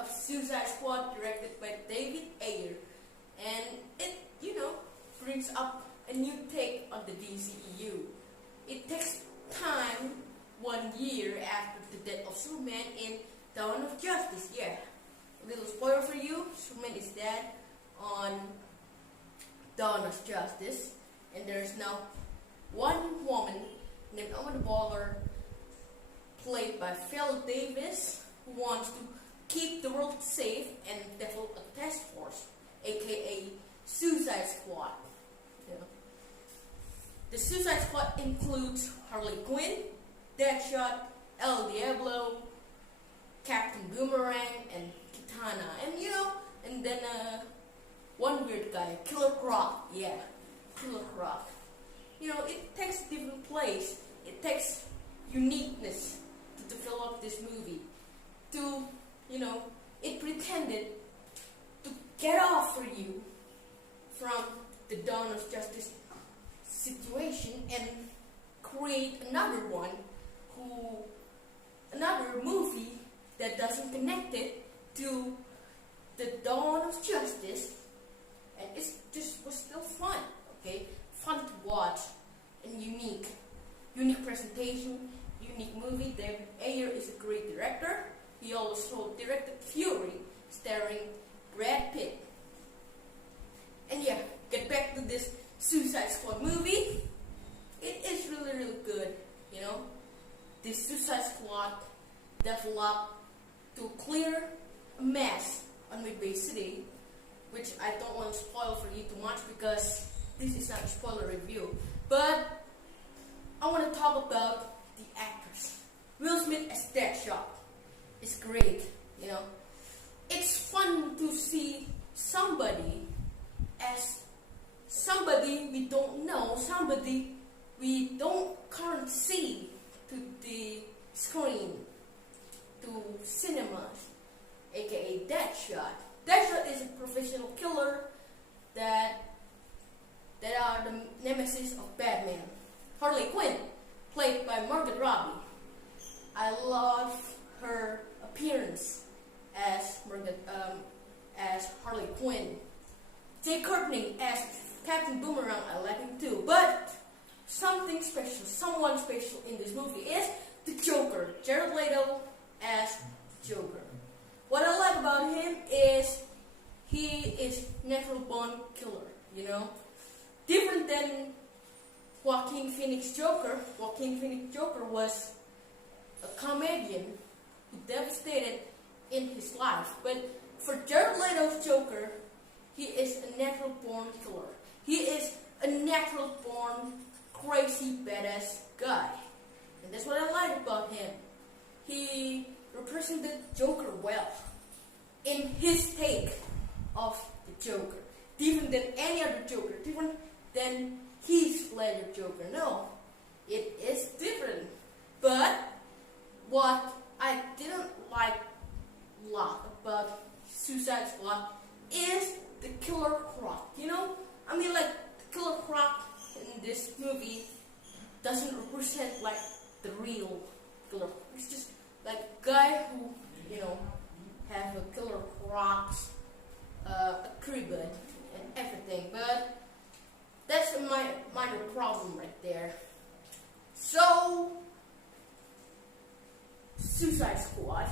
of Suicide Squad, directed by David Ayer, and it, brings up a new take on the DCEU. It takes time 1 year after the death of Superman in Dawn of Justice. Yeah, a little spoiler for you: Superman is dead on Dawn of Justice, and there's now one woman named Amanda Waller, played by Viola Davis, who wants to keep the world safe and develop a task force, aka Suicide Squad. The Suicide Squad includes Harley Quinn, Deadshot, El Diablo, Captain Boomerang, and Kitana, and then one weird guy, Killer Croc. Yeah, Killer Croc. It takes a different place. It takes uniqueness to develop this movie. It pretended to get off for you from the Dawn of Justice situation and create another movie that doesn't connect it to the Dawn of Justice, and it just was still fun. Okay, fun to watch and unique presentation, unique movie. David Ayer is a great director. He also directed Fury, starring Brad Pitt. And yeah, get back to this Suicide Squad movie. It is really, really good. This Suicide Squad developed to clear a mess on Midway City, which I don't want to spoil for you too much because this is not a spoiler review. But I want to talk about the actors. Will Smith as Deadshot is great. It's fun to see somebody as somebody we don't know, somebody we don't currently see to the screen, to cinemas, aka Deadshot. Deadshot is a professional killer that are the nemesis of Batman. Harley Quinn, played by Margot Robbie. I love her appearance as Harley Quinn. Jay Courtney as Captain Boomerang, I like him too. But someone special in this movie is the Joker, Jared Leto as Joker. What I like about him is he is natural born killer, Different than Joaquin Phoenix Joker. Joaquin Phoenix Joker was a comedian who devastated in his life. But for Jared Leto's Joker, he is a natural born killer. He is a natural born crazy badass guy. And that's what I like about him. He represented Joker well in his take of the Joker. Different than any other Joker. Different than Heath Ledger Joker. No, it is different. But what I didn't like a lot about Suicide Squad is the Killer Croc. The Killer Croc in this movie doesn't represent like the real Killer Croc. It's just like a guy who, have a Killer Croc's attribute and everything. But that's a minor problem right there. So, Suicide Squad.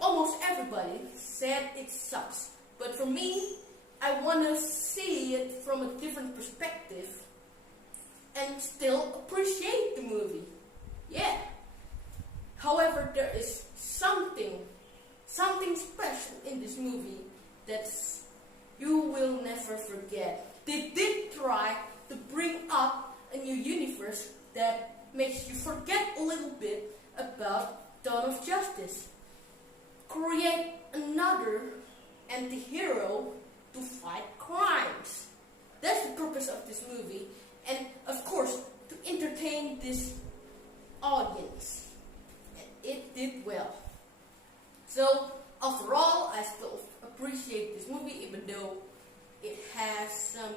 Almost everybody said it sucks. But for me, I want to see it from a different perspective and still appreciate the movie. Yeah. However, there is something special in this movie that you will never forget. They did try to bring up a new universe that makes you forget a little bit about Dawn of Justice. Create another anti-hero to fight crimes. That's the purpose of this movie. And of course, to entertain this audience. And it did well. So, overall, I still appreciate this movie, even though it has some,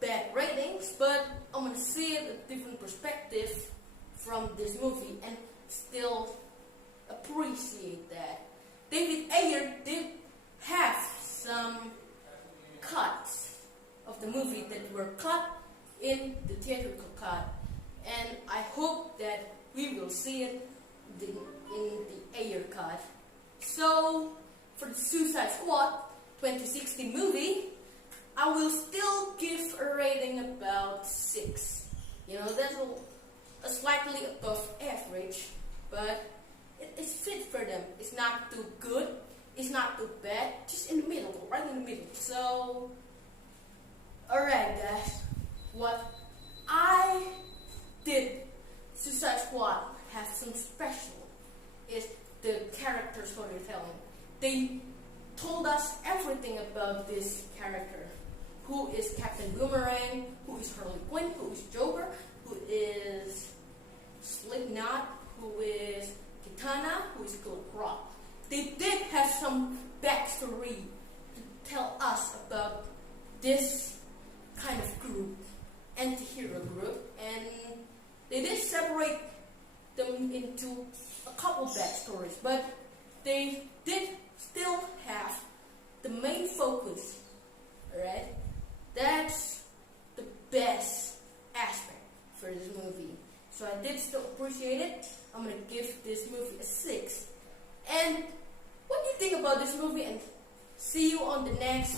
bad ratings. But I'm going to see it a different perspective from this movie and still appreciate that. David Ayer did have some cuts of the movie that were cut in the theatrical cut, and I hope that we will see it in the Ayer cut. So, for the Suicide Squad 2016 movie, I will still give a rating about 6. That's a slightly above average, but it's fit for them. It's not too good, it's not too bad, just in the middle, right in the middle. So, alright guys, what I did Suicide Squad has some special is the character storytelling. They told us everything about this character. Who is Captain Boomerang, who is Harley Quinn, who is Joker, who is Slipknot, who is Kitana, who is Killer Croc. They did have some backstory to tell us about this kind of group, anti-hero group, and they did separate them into a couple backstories, but they did still have the main focus, alright? That's the best aspect for this movie. So I did still appreciate it. I'm gonna give this movie a 6. And what do you think about this movie? And see you on the next